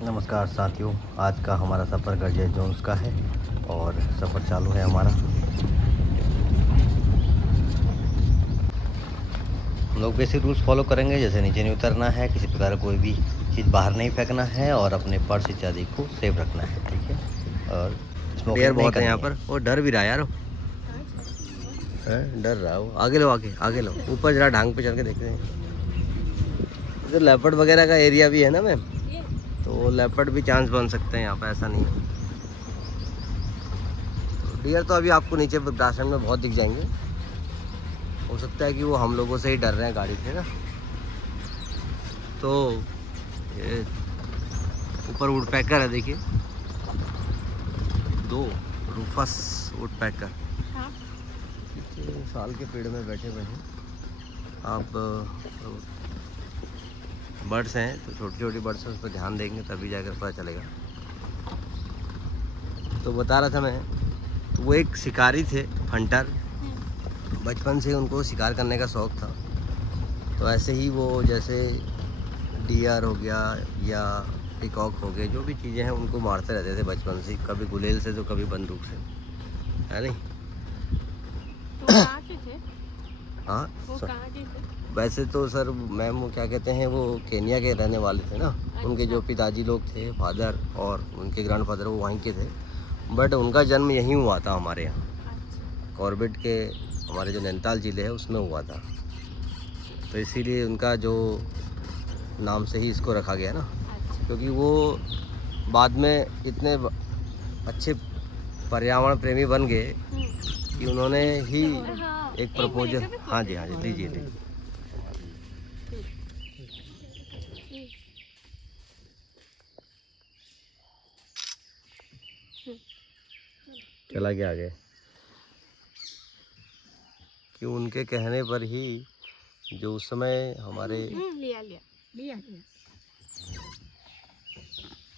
नमस्कार साथियों, आज का हमारा सफ़र गर्जिया जोन्स का है और सफ़र चालू है हमारा। हम लोग बेसिक रूल्स फॉलो करेंगे, जैसे नीचे नहीं उतरना है, किसी प्रकार कोई भी चीज़ बाहर नहीं फेंकना है और अपने पर्स इत्यादि को सेफ रखना है, ठीक है। और स्मोकिंग बहुत है यहाँ पर और डर भी रहा यार, डर रहा हो। आगे लो, आगे लो, ऊपर जरा ढांग पे चढ़ के देखते हैं। इधर लेपर्ड वगैरह का एरिया भी है ना मैम, तो लेपर्ड भी चांस बन सकते हैं यहाँ पे, ऐसा नहीं है। तो डियर तो अभी आपको नीचे ग्रासलैंड में बहुत दिख जाएंगे, हो सकता है कि वो हम लोगों से ही डर रहे हैं गाड़ी से ना। तो ये ऊपर वुडपैकर है, देखिए 2 रूफस वुडपैकर साल के पेड़ में बैठे हुए हैं। आप बर्ड्स हैं तो छोटी छोटी बर्ड्स हैं, उस पर ध्यान देंगे तभी जाकर पता चलेगा। तो बता रहा था मैं, तो वो एक शिकारी थे, हंटर। बचपन से उनको शिकार करने का शौक़ था, तो ऐसे ही वो जैसे डियर हो गया या पिकॉक हो गए, जो भी चीज़ें हैं उनको मारते रहते थे बचपन से, कभी गुलेल से तो कभी बंदूक से, है नहीं। तो कहाँ के थे? हाँ, वो कहाँ के थे? वैसे तो सर मैम वो क्या कहते हैं, वो केनिया के रहने वाले थे ना। अच्छा। उनके जो पिताजी लोग थे, फादर और उनके ग्रैंडफादर, वो वहीं के थे, बट उनका जन्म यहीं हुआ था हमारे यहाँ। अच्छा। कॉर्बेट के हमारे जो नैनीताल ज़िले है उसमें हुआ था, तो इसीलिए उनका जो नाम से ही इसको रखा गया ना। अच्छा। क्योंकि वो बाद में इतने अच्छे पर्यावरण प्रेमी बन गए कि उन्होंने ही एक प्रपोजल। हाँ जी, हाँ जी, लीजिए लीजिए। चला गया आगे कि उनके कहने पर ही जो उस समय हमारे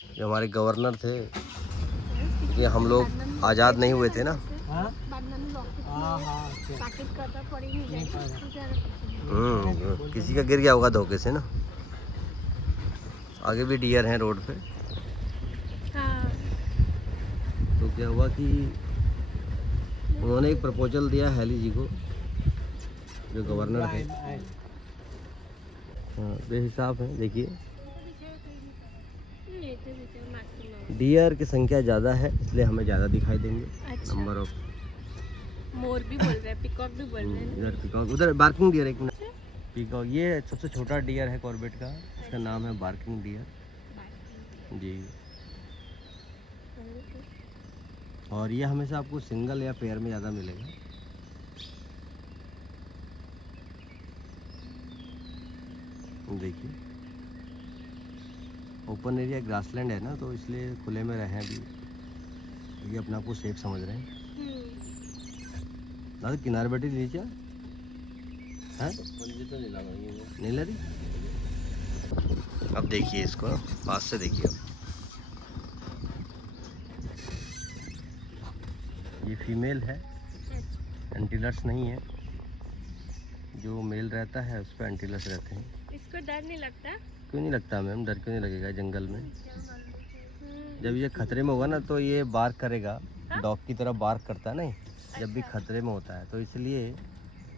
जो हमारे गवर्नर थे, क्योंकि हम लोग आज़ाद नहीं हुए थे ना। किसी का गिर गया होगा धोखे से ना। आगे भी डियर हैं रोड पे। तो क्या हुआ कि उन्होंने एक प्रपोजल दिया हैली जी को, जो गवर्नर थे। हाँ, बेहिसाब है, देखिए डियर की संख्या ज़्यादा है इसलिए हमें ज़्यादा दिखाई देंगे। अच्छा। नंबर ऑफ मोर भी बोल रहे हैं, पिकॉक भी बोल रहे हैं। इधर पिकॉक, उधर बार्किंग डियर। एक मिनट, पिकॉक ये सबसे छोटा डियर है कॉर्बेट का, इसका नाम है बार्किंग डियर जी। और ये हमेशा आपको सिंगल या पेयर में ज़्यादा मिलेगा। देखिए ओपन एरिया ग्रासलैंड है ना, तो इसलिए खुले में रहे भी, ये अपने आप को सेफ समझ रहे हैं। दादा किनारे बैठी नीचे है, तो नहीं लगी। अब देखिए इसको पास से देखिए, ये फीमेल है, एंटीलर्स नहीं है। जो मेल रहता है उस पर एंटीलर्स रहते हैं। इसको डर नहीं लगता? क्यों नहीं लगता मैम, डर क्यों नहीं लगेगा जंगल में। जब ये खतरे में होगा ना तो ये बार्क करेगा, डॉग की तरह बार्क करता है नहीं। जब भी खतरे में होता है तो इसलिए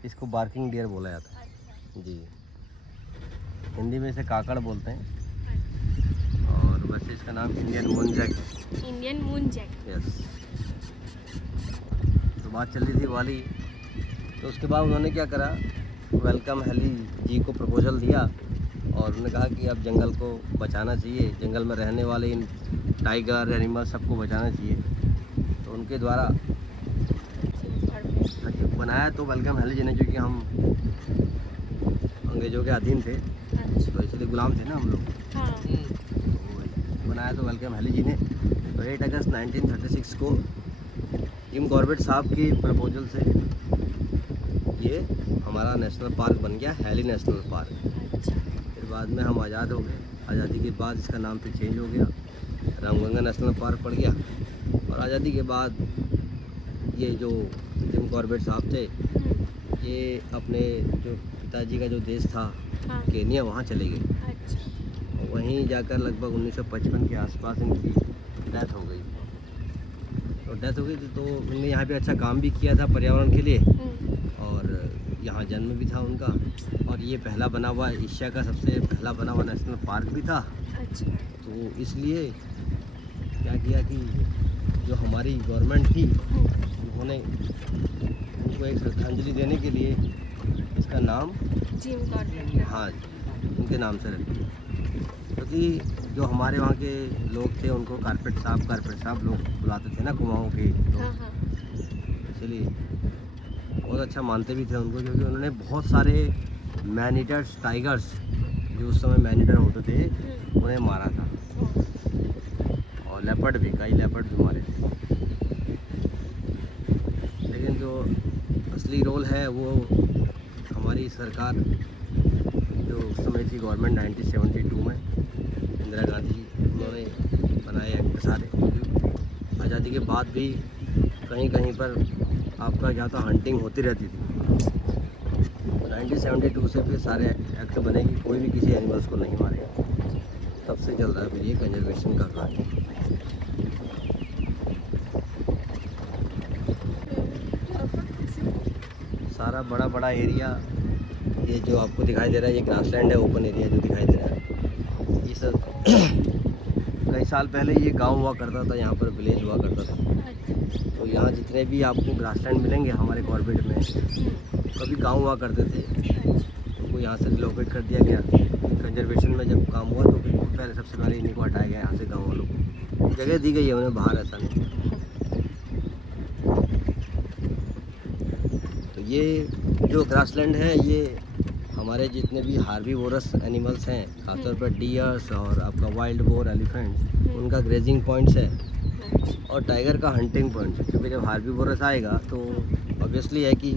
इसको बार्किंग डियर बोला जाता है जी। हिंदी में इसे काकड़ बोलते हैं। और वैसे इसका नाम Indian moon jack. Indian moon jack, yes. तो बात चल रही थी वाली, तो उसके बाद उन्होंने क्या करा, वेलकम हैली जी को प्रपोजल दिया और उन्होंने कहा कि अब जंगल को बचाना चाहिए, जंगल में रहने वाले इन टाइगर एनिमल सबको बचाना चाहिए। तो उनके द्वारा बनाया तो वेलकम हैली जी ने, क्योंकि हम अंग्रेज़ों के अधीन थे। अच्छा। तो इसलिए गुलाम थे ना हम लोग। हाँ। तो बनाया तो वेलकम हैली जी ने। तो 8 अगस्त 1936 को जिम कॉर्बेट साहब की प्रपोजल से ये हमारा नेशनल पार्क बन गया, हैली नेशनल पार्क। अच्छा। फिर बाद में हम आज़ाद हो गए, आज़ादी के बाद इसका नाम फिर चेंज हो गया, रामगंगा नेशनल पार्क पड़ गया। और आज़ादी के बाद ये जो जिम कॉर्बेट साहब थे, ये अपने जो पिताजी का जो देश था, हाँ, केनिया, वहाँ चले गए। अच्छा। वहीं जाकर लगभग 1955 के आसपास इनकी डेथ हो गई। तो डेथ हो गई थी तो उन्होंने यहाँ पे अच्छा काम भी किया था पर्यावरण के लिए, और यहाँ जन्म भी था उनका, और ये पहला बना हुआ एशिया का सबसे पहला बना हुआ नेशनल पार्क भी था। अच्छा। तो इसलिए क्या किया कि जो हमारी गवर्नमेंट थी उन्होंने उनको एक श्रद्धांजलि देने के लिए इसका नाम जिम कॉर्बेट। हाँ उनके नाम से रख दिया, क्योंकि जो हमारे वहाँ के लोग थे उनको कारपेट साहब लोग बुलाते थे ना, कुमाऊँ के लोग, हाँ हाँ। इसलिए बहुत अच्छा मानते भी थे उनको, क्योंकि उन्होंने बहुत सारे मैन ईटर्स टाइगर्स जो उस समय मैन ईटर होते थे उन्हें मारा था, और लेपर्ड भी, कई लेपर्ड भी मारे थे। लेकिन जो असली रोल है वो हमारी सरकार जो उस समय थी गवर्नमेंट 1972 में, इंदिरा गांधी जी, उन्होंने बनाए एक्ट सारे। आज़ादी के बाद भी कहीं कहीं पर आपका जहाँ तो हंटिंग होती रहती थी, 1972 से फिर सारे एक्ट बने कि कोई भी किसी एनिमल्स को नहीं मारेगा। तब से चल रहा है फिर ये कंजर्वेशन का कार्य। सारा बड़ा बड़ा एरिया ये जो आपको दिखाई दे रहा है, ये ग्रासलैंड है, ओपन एरिया जो दिखाई दे रहा है, ये सब कई साल पहले ये गांव हुआ करता था, यहाँ पर विलेज हुआ करता था। तो यहाँ जितने भी आपको ग्रासलैंड मिलेंगे हमारे कॉर्बेट में, कभी गांव हुआ करते थे, उनको यहाँ से रिलोकेट कर दिया गया। कंजर्वेशन में जब काम हुआ तो फिर पहले सबसे पहले इन्हीं को हटाया गया यहाँ से, गाँव वालों को जगह दी गई है, उन्हें बाहर ऐसा नहीं। तो ये जो ग्रासलैंड है ये हमारे जितने भी हार्बीवोरस एनिमल्स हैं, खासतौर पर डियर्स और आपका वाइल्ड बोर एलिफेंट्स, उनका ग्रेजिंग पॉइंट्स है, और टाइगर का हंटिंग पॉइंट्स है। क्योंकि जब हार्बीवोरस आएगा तो ऑब्वियसली है कि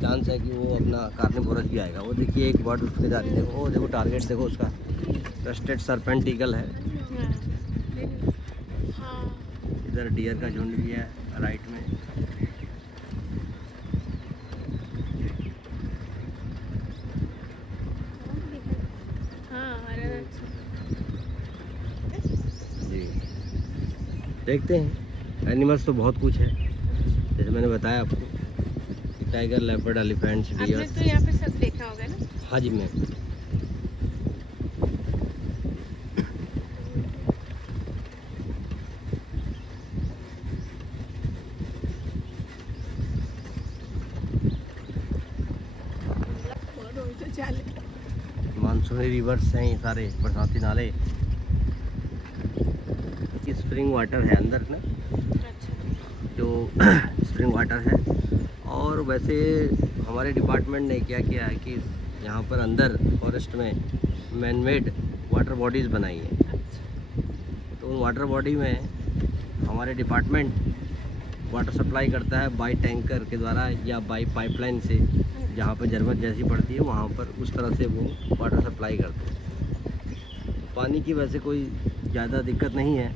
चांस है कि वो अपना कार्निवोरस भी आएगा। वो देखिए एक बर्ड उसके जा रही है, देखो, वो देखो टारगेट देखो उसका, क्रेस्टेड सर्पेंट ईगल है। इधर डियर का झुंड भी है राइट में। जी देखते हैं, एनिमल्स तो बहुत कुछ है, जैसे मैंने बताया आपको, टाइगर, लेपर्ड, एलिफेंट्स, डियर। आपने तो यहाँ पे सब देखा होगा ना? हाँ जी मैम। मानसूनी रिवर्स हैं ये सारे, बरसाती नाले, स्प्रिंग वाटर है अंदर ना, जो स्प्रिंग वाटर है। और वैसे हमारे डिपार्टमेंट ने क्या किया है कि यहाँ पर अंदर फॉरेस्ट में मैनमेड वाटर बॉडीज़ बनाई है। तो उन वाटर बॉडी में हमारे डिपार्टमेंट वाटर सप्लाई करता है बाई टैंकर के द्वारा या बाई पाइपलाइन से, जहाँ पर ज़रूरत जैसी पड़ती है वहाँ पर उस तरह से वो वाटर सप्लाई करते हैं। पानी की वैसे कोई ज़्यादा दिक्कत नहीं है,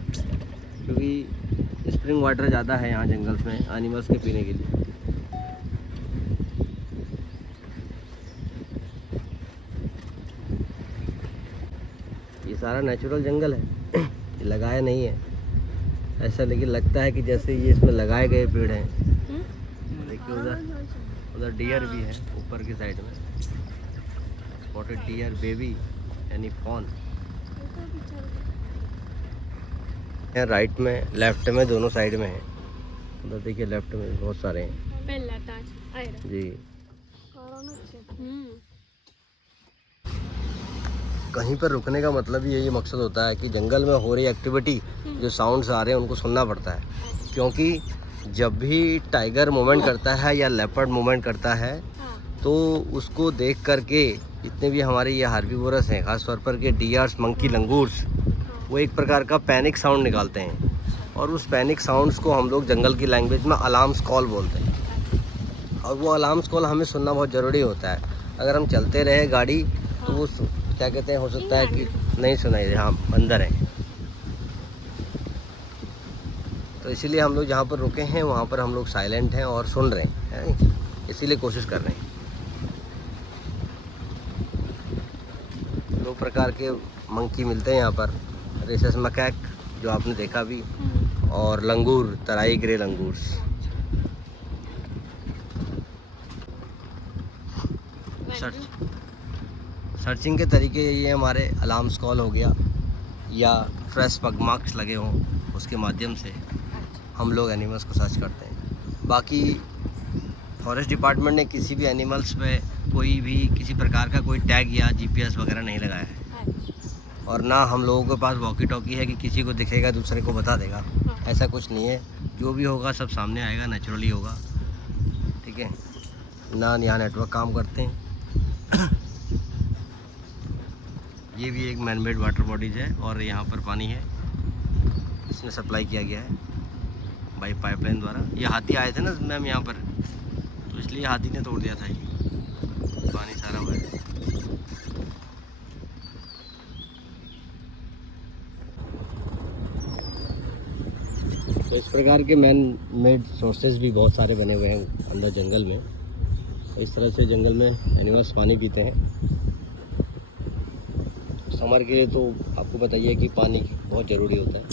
क्योंकि स्प्रिंग वाटर ज़्यादा है यहाँ जंगल्स में एनिमल्स के पीने के लिए। ये सारा नेचुरल जंगल है, ये लगाया नहीं है ऐसा, लेकिन लगता है कि जैसे ये इसमें लगाए गए पेड़ हैं। देखिए उधर डियर भी है ऊपर की साइड में, स्पॉटेड डियर बेबी यानी फॉन। राइट में, लेफ्ट में, दोनों साइड में है। उधर देखिए लेफ्ट में बहुत सारे हैं जी। कहीं पर रुकने का मतलब ही यही मकसद होता है कि जंगल में हो रही एक्टिविटी, जो साउंड्स आ रहे हैं उनको सुनना पड़ता है, क्योंकि जब भी टाइगर मूवमेंट करता है या लेपर्ड मूवमेंट करता है तो उसको देख करके जितने भी हमारे ये हार्बीवोरस हैं, खासतौर पर के डियर्स, मंकी, लंगूर्स, वो एक प्रकार का पैनिक साउंड निकालते हैं, और उस पैनिक साउंड्स को हम लोग जंगल की लैंग्वेज में अलार्म्स कॉल बोलते हैं। और वो अलार्म्स कॉल हमें सुनना बहुत ज़रूरी होता है। अगर हम चलते रहे गाड़ी तो वो क्या कहते हैं, हो सकता है कि नहीं सुनाई दे, हाँ अंदर है। तो इसीलिए हम लोग जहाँ पर रुके हैं वहाँ पर हम लोग साइलेंट हैं और सुन रहे हैं, इसीलिए कोशिश कर रहे हैं। दो प्रकार के मंकी मिलते हैं यहाँ पर, रेसस मकैक जो आपने देखा भी, और लंगूर, तराई ग्रे लंगूर। सर्चिंग के तरीके ये हमारे अलार्म्स कॉल हो गया या फ्रेश पग मार्क्स लगे हों, उसके माध्यम से हम लोग एनिमल्स को सर्च करते हैं। बाकी फॉरेस्ट डिपार्टमेंट ने किसी भी एनिमल्स पे कोई भी किसी प्रकार का कोई टैग या जीपीएस वगैरह नहीं लगाया है, और ना हम लोगों के पास वॉकी टॉकी है कि किसी को दिखेगा दूसरे को बता देगा, ऐसा कुछ नहीं है। जो भी होगा सब सामने आएगा, नेचुरली होगा, ठीक है ना। यहाँ नेटवर्क काम करते हैं। ये भी एक मैनमेड वाटर बॉडीज है और यहाँ पर पानी है, इसमें सप्लाई किया गया है बाई पाइपलाइन द्वारा। ये हाथी आए थे ना मैम यहाँ पर, तो इसलिए हाथी ने तोड़ दिया था ये पानी सारा हुआ है। तो इस प्रकार के मैन मेड सोर्सेज भी बहुत सारे बने हुए हैं अंदर जंगल में। इस तरह से जंगल में एनिमल्स पानी पीते हैं। समर के लिए तो आपको बताइए कि पानी बहुत ज़रूरी होता है।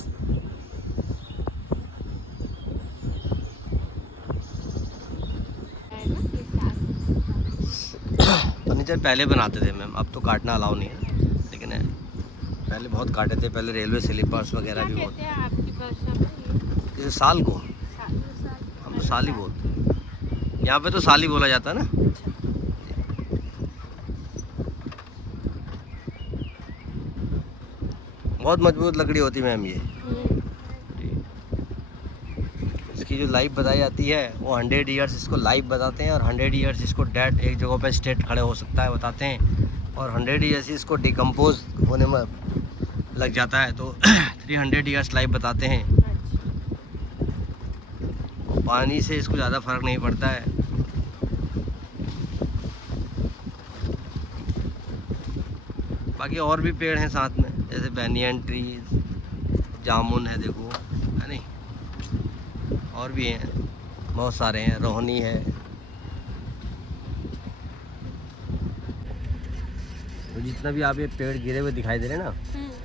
फर्नीचर पहले बनाते थे मैम, अब तो काटना अलाउ नहीं है, लेकिन पहले बहुत काटे थे। पहले रेलवे स्लीपर्स वगैरह भी बहुत। आपकी भाषा में जैसे साल को हम तो साल ही बोलते हैं, यहाँ पे तो साल ही बोला जाता है ना। बहुत मजबूत लकड़ी होती है मैम ये। इसकी जो लाइफ बताई जाती है वो 100 ईयर्स इसको लाइफ बताते हैं, और 100 ईयर्स इसको डेड एक जगह पे स्टेट खड़े हो सकता है बताते हैं, और 100 ईयर्स इसको डिकम्पोज होने में लग जाता है, तो 300 ईयर्स लाइफ बताते हैं। और पानी से इसको ज़्यादा फर्क नहीं पड़ता है। बाकी और भी पेड़ हैं साथ में, जैसे बैनियन ट्री, जामुन है देखो, है नहीं, और भी हैं बहुत सारे हैं, रोहनी है। तो जितना भी आप ये पेड़ गिरे हुए दिखाई दे रहे हैं ना,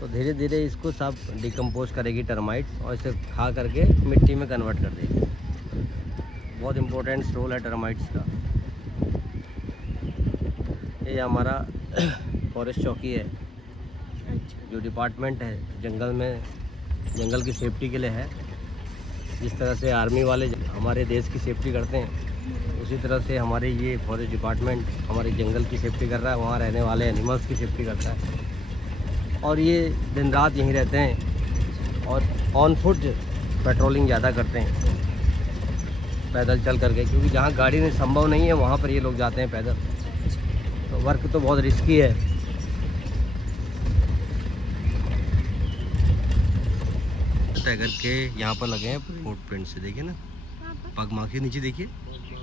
तो धीरे धीरे इसको सब डिकम्पोज करेगी टर्माइट्स, और इसे खा करके मिट्टी में कन्वर्ट कर देगी। बहुत इम्पोर्टेंट रोल है टर्माइट्स का। ये हमारा फॉरेस्ट चौकी है, जो डिपार्टमेंट है जंगल में, जंगल की सेफ्टी के लिए है। जिस तरह से आर्मी वाले हमारे देश की सेफ्टी करते हैं, उसी तरह से हमारे ये फॉरेस्ट डिपार्टमेंट हमारे जंगल की सेफ्टी कर रहा है, वहाँ रहने वाले एनिमल्स की सेफ्टी करता है। और ये दिन रात यहीं रहते हैं और ऑन फुट पेट्रोलिंग ज़्यादा करते हैं, पैदल चल करके, क्योंकि जहाँ गाड़ी में संभव नहीं है वहाँ पर ये लोग जाते हैं पैदल। तो वर्क तो बहुत रिस्की है। टाइगर के यहाँ पर लगे हैं फुट प्रिंट से, देखिए ना, पग मार्क के नीचे देखिए,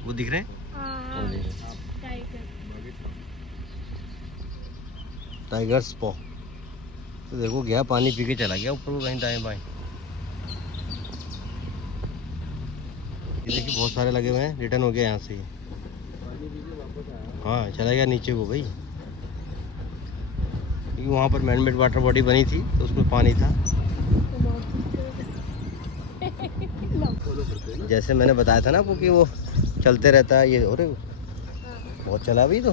वो दिख रहे हैं। टाइगर स्पॉ। तो देखो गया पानी पी के चला गया ऊपर को कहीं दाएं बाएं। ये देखिए बहुत सारे लगे हुए हैं, रिटर्न हो गया यहाँ से। हाँ चला गया नीचे को भाई, क्योंकि वहाँ पर मैनमेड वाटर बॉडी बनी थी तो उसमें पानी था। जैसे मैंने बताया था ना आपको कि वो चलते रहता है ये, अरे बहुत चला भी तो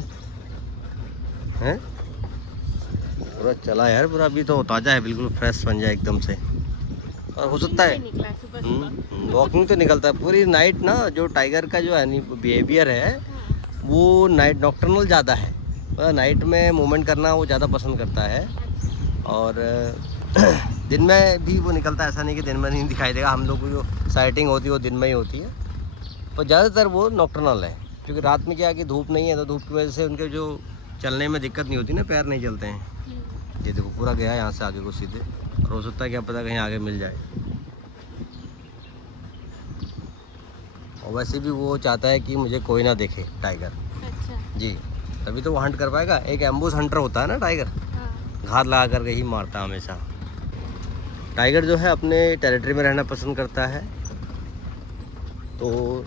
हैं, पूरा चला यार पूरा। अभी तो ताज़ा है, बिल्कुल फ्रेश बन जाए एकदम से। और हो सकता है वॉकिंग तो निकलता है पूरी नाइट ना। जो टाइगर का जो है बिहेवियर है वो नाइट नॉक्टर्नल ज़्यादा है, मतलब नाइट में मूवमेंट करना वो ज़्यादा पसंद करता है। और दिन में भी वो निकलता है, ऐसा नहीं कि दिन में नहीं दिखाई देगा। हम लोग को जो साइटिंग होती है वो दिन में ही होती है, पर ज़्यादातर वो नॉक्टर्नल है, क्योंकि रात में क्या है कि धूप नहीं है, तो धूप की वजह से उनके जो चलने में दिक्कत नहीं होती ना, पैर नहीं चलते हैं। ये देखो पूरा गया यहाँ से आगे को सीधे, और हो सकता है क्या पता कहीं आगे मिल जाए। और वैसे भी वो चाहता है कि मुझे कोई ना देखे टाइगर। अच्छा। जी, तभी तो वो हंट कर पाएगा। एक एम्बुश हंटर होता है ना टाइगर, घात लगा करके ही मारता है हमेशा। टाइगर जो है अपने टेरिटरी में रहना पसंद करता है, तो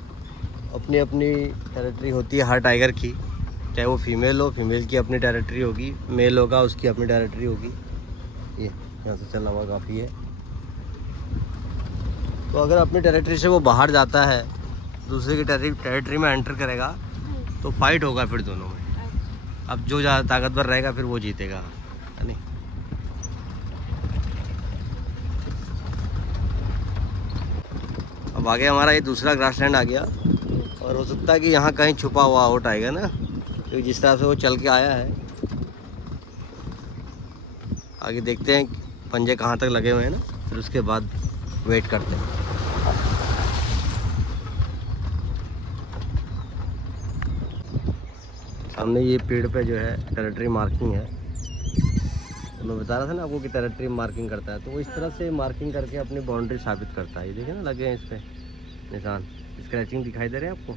अपनी अपनी टेरिटरी होती है हर टाइगर की, चाहे वो फीमेल हो, फीमेल की अपनी टेरिटरी होगी, मेल होगा उसकी अपनी टेरिटरी होगी। ये यहाँ से चलना हुआ काफ़ी है। तो अगर अपनी टेरिटरी से वो बाहर जाता है, दूसरे की टेरिटरी में एंटर करेगा, तो फाइट होगा फिर दोनों में। अब जो ज़्यादा ताकतवर रहेगा फिर वो जीतेगा, है नहीं। अब आगे हमारा ये दूसरा ग्रासलैंड आ गया, और हो सकता है कि यहाँ कहीं छुपा हुआ आउट आएगा ना, क्योंकि जिस तरह से वो चल के आया है। आगे देखते हैं पंजे कहाँ तक लगे हुए हैं ना, फिर उसके बाद वेट करते हैं। सामने ये पेड़ पे जो है टेरिटरी मार्किंग है, तो मैं बता रहा था ना आपको कि टेरिटरी मार्किंग करता है, तो वो इस तरह से मार्किंग करके अपनी बाउंड्री साबित करता है। ये देखिए ना, लगे हैं इस पे निशान, स्क्रैचिंग दिखाई दे रहे हैं आपको।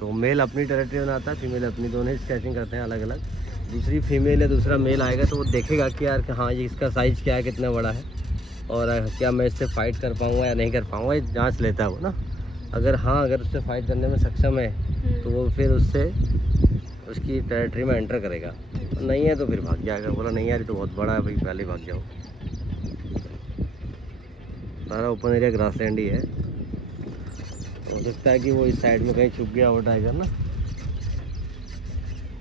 तो मेल अपनी टेरिटरी बनाता है, फीमेल अपनी, दोनों ही स्क्रैचिंग करते हैं अलग अलग। दूसरी फीमेल या दूसरा मेल आएगा तो वो देखेगा कि यार कि हाँ ये इसका साइज़ क्या है, कितना बड़ा है, और क्या मैं इससे फाइट कर पाऊँगा या नहीं कर पाऊँगा, ये जाँच लेता है वो ना। अगर हाँ, अगर उससे फाइट करने में सक्षम है तो वो फिर उससे उसकी टेरिटरी में एंटर करेगा, और नहीं है तो फिर भाग जाएगा। बोला नहीं यार ये तो बहुत बड़ा है भाई, पहले भाग जाओ। सारा ओपन एरिया ग्रासलैंड ही है, हो सकता है कि वो इस साइड में कहीं छुप गया हो टाइगर ना,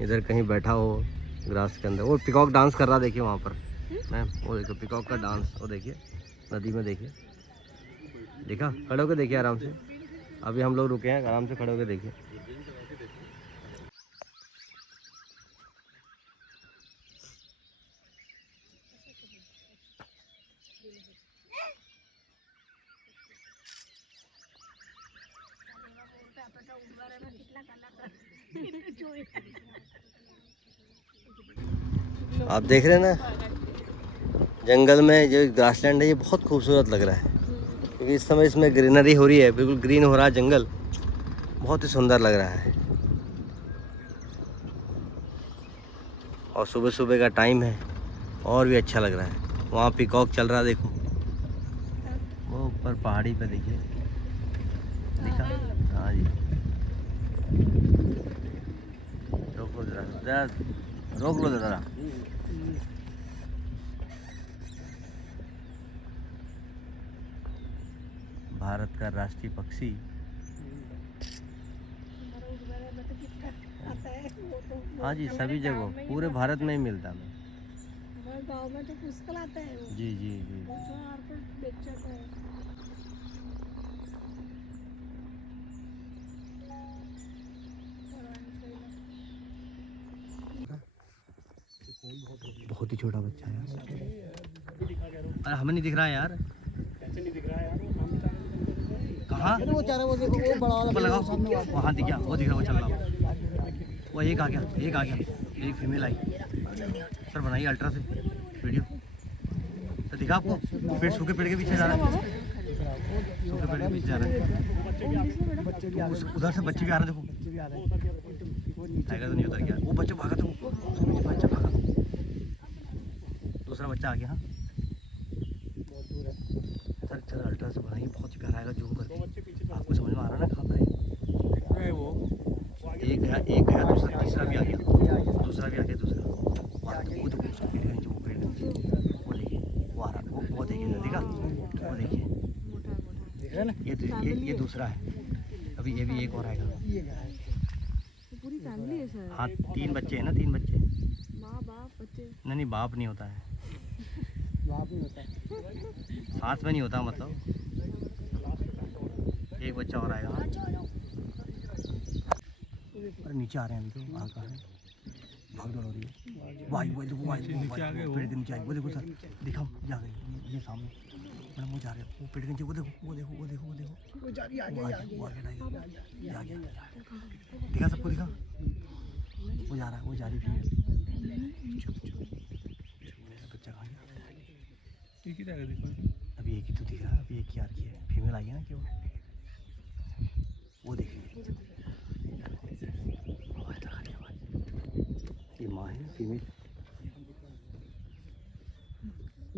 इधर कहीं बैठा हो ग्रास के अंदर। वो पिकॉक डांस कर रहा, देखिए वहाँ पर मैम, वो देखो पिकॉक का डांस, वो देखिए नदी में, देखिए, देखा, खड़े होकर देखिए आराम से। अभी हम लोग रुके हैं, आराम से खड़े होकर देखिए। आप देख रहे हैं ना, जंगल में जो ग्रासलैंड है ये बहुत खूबसूरत लग रहा है, क्योंकि इस समय इसमें ग्रीनरी हो रही है, बिल्कुल ग्रीन हो रहा है जंगल, बहुत ही सुंदर लग रहा है। और सुबह सुबह का टाइम है, और भी अच्छा लग रहा है। वहाँ पिकॉक चल रहा है, देखो वो ऊपर पहाड़ी पे, देखिए, दिखा। हाँ जी, रोक लो जरा, रोक लो जरा। भारत का राष्ट्रीय पक्षी। हाँ जी, सभी जगह, पूरे भारत में ही मिलता है। हमारे गांव में तो पुष्कल आता है वो। जी जी जी। बहुत ही छोटा बच्चा है यार। अरे हमें नहीं दिख रहा है यार। कैसे नहीं दिख रहा है यार? कहाँ? वो चारा, वो देखो, वो बड़ा वाला लगाओ, वहाँ दिख गया, वो दिख रहा, वो चल रहा। वो एक आ गया, एक आ गया, एक फीमेल आई। सर बनाइए अल्ट्रा से वीडियो, तो दिखा आपको। पेड़, सूखे पेड़ के पीछे जा रहा है, सूखे पेड़ के पीछे जा रहा है। उधर से बच्चे भी आ रहे हैं, देखो। टाइगर तो नहीं उतर गया, वो बच्चा भागा, तो बच्चा भागा, दूसरा बच्चा आ गया। हाँ सर, चल अल्ट्रा से बनाइए, बहुत ही प्यारा आएगा जूम करके। आपको समझ में आ रहा है ना कहाँ पर है वो? एक गया, दूसरा, तीसरा भी आ गया, दूसरा भी आ गया, दूसरा। वो देखो उसका पेड़ के नीचे, वो पेड़ के नीचे, वो देखिए, वो आ रहा, वो देखिए, देखा, वो देखिए, ये दूसरा है। अभी ये भी एक और आएगा। पूरी फैमिली है सर। हाँ, 3 बच्चे हैं ना, 3 बच्चे। माँ बाप बच्चे। नहीं, बाप नहीं होता है, बाप नहीं होता, साथ में नहीं होता, मतलब एक बच्चा और आएगा। अरे नीचे आ रहे हैं अभी, तो आ कहाँ है, भाग दौड़ हो रही है। वो देखो, पेड़ के नीचे आई, वो देखो सर, दिखा, जा गई, ये सामने मैडम, वो जा रहे हैं, वो पेड़ के नीचे, वो देखो, वो देखो, वो देखो, वो देखो, वो जा रही है, आगे, दिखा सबको, दिखा, वो जा रहा है, वो जा रही है। बच्चा खा गया, अभी एक ही तो दिख रहा है, अभी एक ही आ रही है, फीमेल आई है ना, क्यों? वो देखिए, ये माँ है, फीमेल,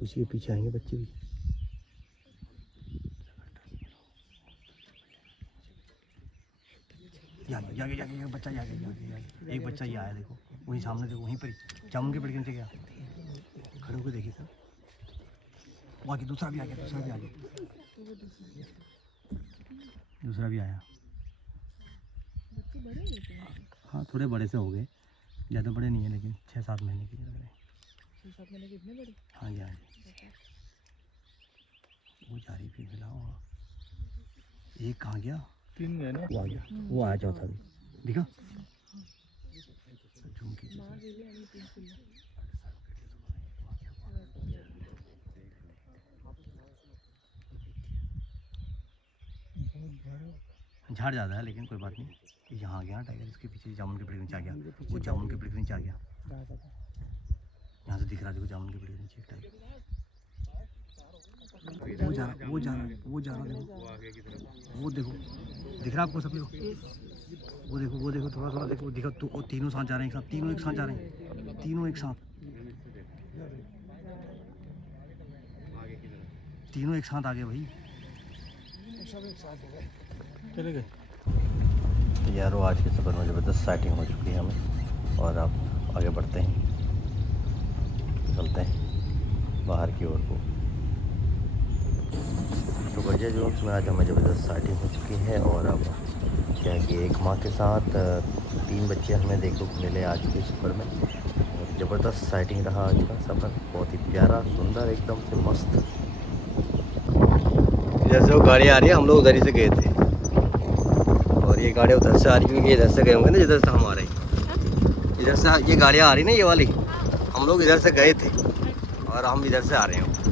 उसी के पीछे आएंगे बच्चे भी। जागे बच्चा, जागे, एक बच्चा ये आया, देखो वहीं सामने, देखो वहीं पर ही, जामुन के पेड़ के नीचे गया। खड़े होकर देखिए सर, बाकी दूसरा भी आ गया, दूसरा भी आया। हाँ थोड़े बड़े से हो गए, ज़्यादा बड़े नहीं है लेकिन 6-7 महीने के लग रहे हैं। 6-7 महीने के इतने बड़े? हाँ जी हाँ जी। वो जा रही फिर खिलाओ। एक कहाँ गया? 3 गए ना। वो आ गया, वो आया चौथा भी, दिखा। झूम के झाड़ ज़्यादा है लेकिन कोई बात नहीं। यहाँ आ गया टाइगर, इसके पीछे जामुन के पेड़ के नीचे आ गया, वो जामुन के पेड़ के नीचे आ गया। यहाँ से दिख रहा है देखो, जामुन के पेड़ के नीचे एक टाइगर। वो जा रहा देखो, वो देखो, दिख रहा है आपको सब लोग? वो देखो थोड़ा देखो, तो तीनों साथ जा रहे हैं एक साथ, तीनों एक साथ। तीनों एक साथ आ गए भाई, चले गए यारो। आज के सफ़र में ज़बरदस्त साइटिंग हो चुकी है हमें, और अब आगे बढ़ते हैं, चलते हैं बाहर की ओर को। तो बजिया जोन्स में आज हमें ज़बरदस्त साइटिंग हो चुकी है, और अब क्या कि एक माँ के साथ 3 बच्चे हमें देखने को मिले आज के सफ़र में। ज़बरदस्त साइटिंग रहा आज का सफ़र, बहुत ही प्यारा, सुंदर, एकदम से मस्त। जैसे वो गाड़ी आ रही है, हम लोग उधर ही से गए थे, और ये गाड़ी उधर से आ रही, क्योंकि इधर से गए होंगे ना जिधर से हम आ रहे हैं। इधर से ये गाड़ियाँ आ रही ना, ये वाली, हम लोग इधर से गए थे और हम इधर से आ रहे हैं।